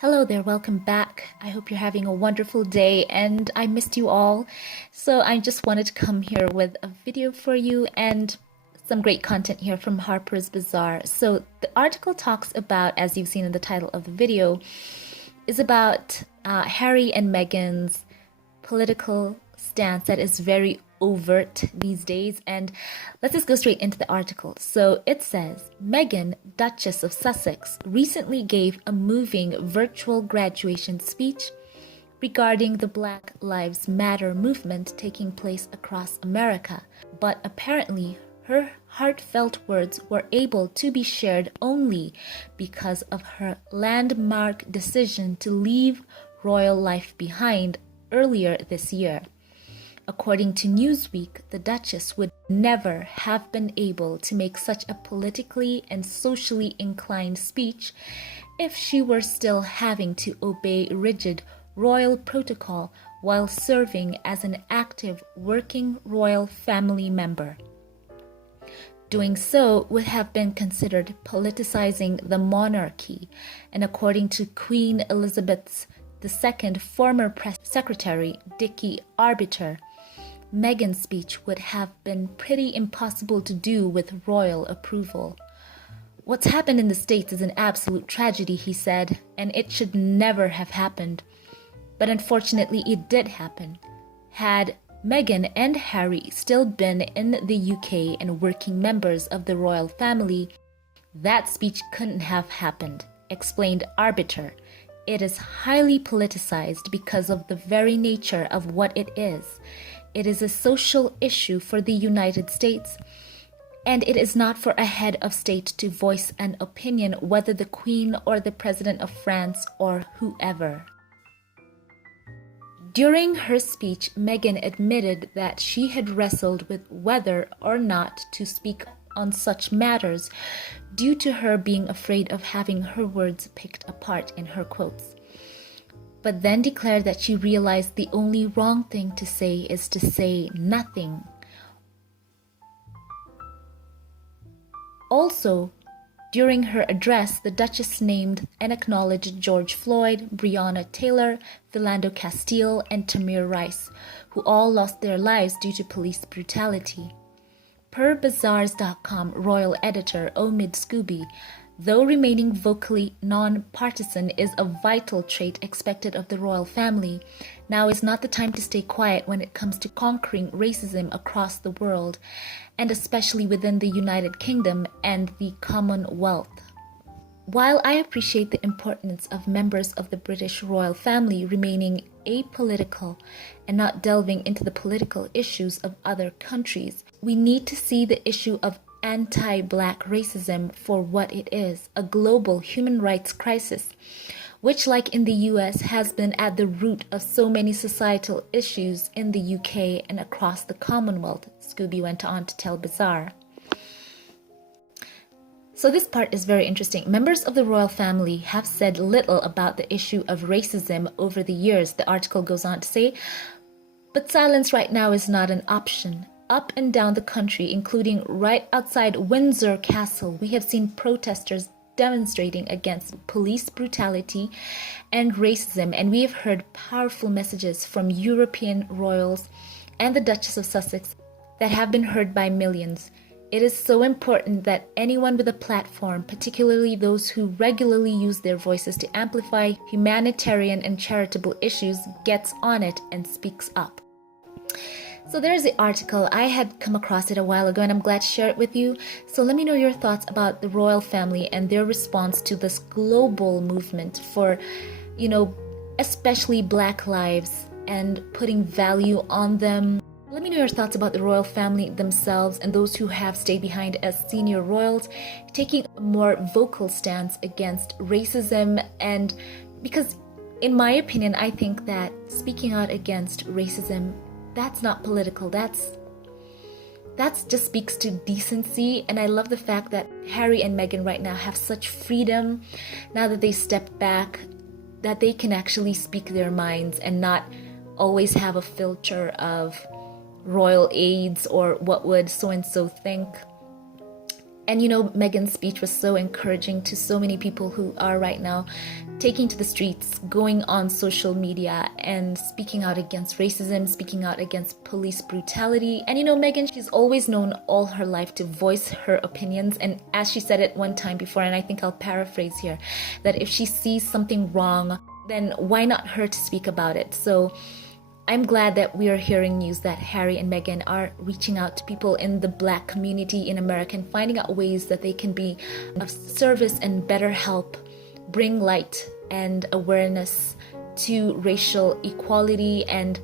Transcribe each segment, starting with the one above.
Hello there, welcome back. I hope you're having a wonderful day and I missed you all. So I just wanted to come here with a video for you and some great content here from Harper's Bazaar. So the article talks about, as you've seen in the title of the video, is about Harry and Meghan's political stance that is very overt these days. And let's just go straight into the article. So it says, Meghan, Duchess of Sussex, recently gave a moving virtual graduation speech regarding the Black Lives Matter movement taking place across America. But apparently, her heartfelt words were able to be shared only because of her landmark decision to leave royal life behind earlier this year. According to Newsweek, the Duchess would never have been able to make such a politically and socially inclined speech if she were still having to obey rigid royal protocol while serving as an active working royal family member. Doing so would have been considered politicizing the monarchy, and according to Queen Elizabeth II former press secretary Dickie Arbiter, Meghan's speech would have been pretty impossible to do with royal approval. What's happened in the States is an absolute tragedy, he said, and it should never have happened. But unfortunately, it did happen. Had Meghan and Harry still been in the UK and working members of the royal family, that speech couldn't have happened, explained Arbiter. It is highly politicized because of the very nature of what it is. It is a social issue for the United States, and it is not for a head of state to voice an opinion, whether the Queen or the President of France or whoever. During her speech, Meghan admitted that she had wrestled with whether or not to speak on such matters due to her being afraid of having her words picked apart in her quotes, but then declared that she realized the only wrong thing to say is to say nothing. Also, during her address, the Duchess named and acknowledged George Floyd, Breonna Taylor, Philando Castile, and Tamir Rice, who all lost their lives due to police brutality. Per Bazaars.com royal editor Omid Scobie, though remaining vocally non-partisan is a vital trait expected of the royal family, now is not the time to stay quiet when it comes to conquering racism across the world, and especially within the United Kingdom and the Commonwealth. While I appreciate the importance of members of the British royal family remaining apolitical and not delving into the political issues of other countries, we need to see the issue of anti-Black racism for what it is, a global human rights crisis, which, like in the US, has been at the root of so many societal issues in the UK and across the Commonwealth, Scobie went on to tell Bazaar. So this part is very interesting. Members of the royal family have said little about the issue of racism over the years, the article goes on to say, but silence right now is not an option. Up and down the country, including right outside Windsor Castle, we have seen protesters demonstrating against police brutality and racism, and we have heard powerful messages from European royals and the Duchess of Sussex that have been heard by millions. It is so important that anyone with a platform, particularly those who regularly use their voices to amplify humanitarian and charitable issues, gets on it and speaks up. So there's the article. I had come across it a while ago and I'm glad to share it with you. So let me know your thoughts about the royal family and their response to this global movement for, especially Black lives and putting value on them. Let me know your thoughts about the royal family themselves and those who have stayed behind as senior royals, taking a more vocal stance against racism. And because in my opinion, I think that speaking out against racism, that's not political. That just speaks to decency. And I love the fact that Harry and Meghan right now have such freedom now that they stepped back, that they can actually speak their minds and not always have a filter of royal aides or what would so-and-so think. And you know, Meghan's speech was so encouraging to so many people who are right now taking to the streets, going on social media and speaking out against racism, speaking out against police brutality. And you know, Meghan, she's always known all her life to voice her opinions. And as she said it one time before, and I think I'll paraphrase here, that if she sees something wrong, then why not her to speak about it? So I'm glad that we are hearing news that Harry and Meghan are reaching out to people in the Black community in America and finding out ways that they can be of service and better help bring light and awareness to racial equality. And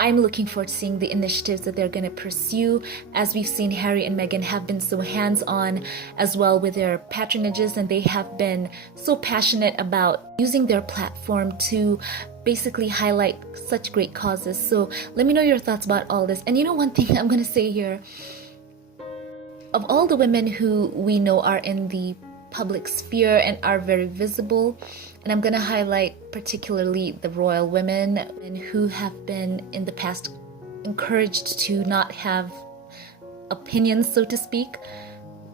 I'm looking forward to seeing the initiatives that they're going to pursue. As we've seen, Harry and Meghan have been so hands-on as well with their patronages, and they have been so passionate about using their platform to basically highlight such great causes. So let me know your thoughts about all this. And you know, one thing I'm going to say here, of all the women who we know are in the public sphere and are very visible, and I'm going to highlight particularly the royal women and who have been in the past encouraged to not have opinions, so to speak.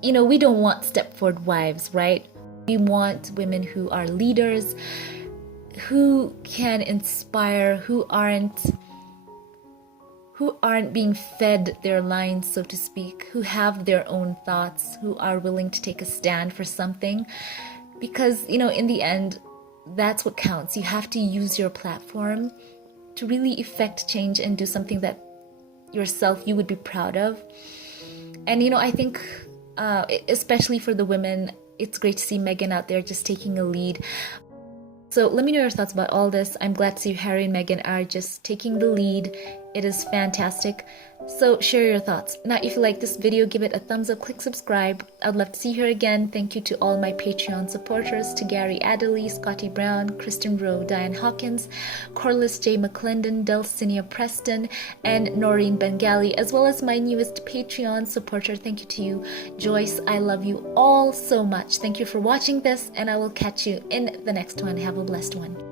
You know, we don't want Stepford wives, right? We want women who are leaders, who can inspire, who aren't being fed their lines, so to speak, who have their own thoughts, who are willing to take a stand for something. Because, you know, in the end, that's what counts. You have to use your platform to really effect change and do something that yourself you would be proud of. And, you know, I think, especially for the women, it's great to see Meghan out there just taking a lead. So let me know your thoughts about all this. I'm glad to see Harry and Meghan are just taking the lead. It is fantastic. So share your thoughts. Now, if you like this video, give it a thumbs up, click subscribe. I'd love to see you here again. Thank you to all my Patreon supporters, to Gary Adderley, Scotty Brown, Kristen Rowe, Diane Hawkins, Corliss J. McClendon, Delcinia Preston, and Noreen Bengali, as well as my newest Patreon supporter. Thank you to you, Joyce. I love you all so much. Thank you for watching this, and I will catch you in the next one. Have a blessed one.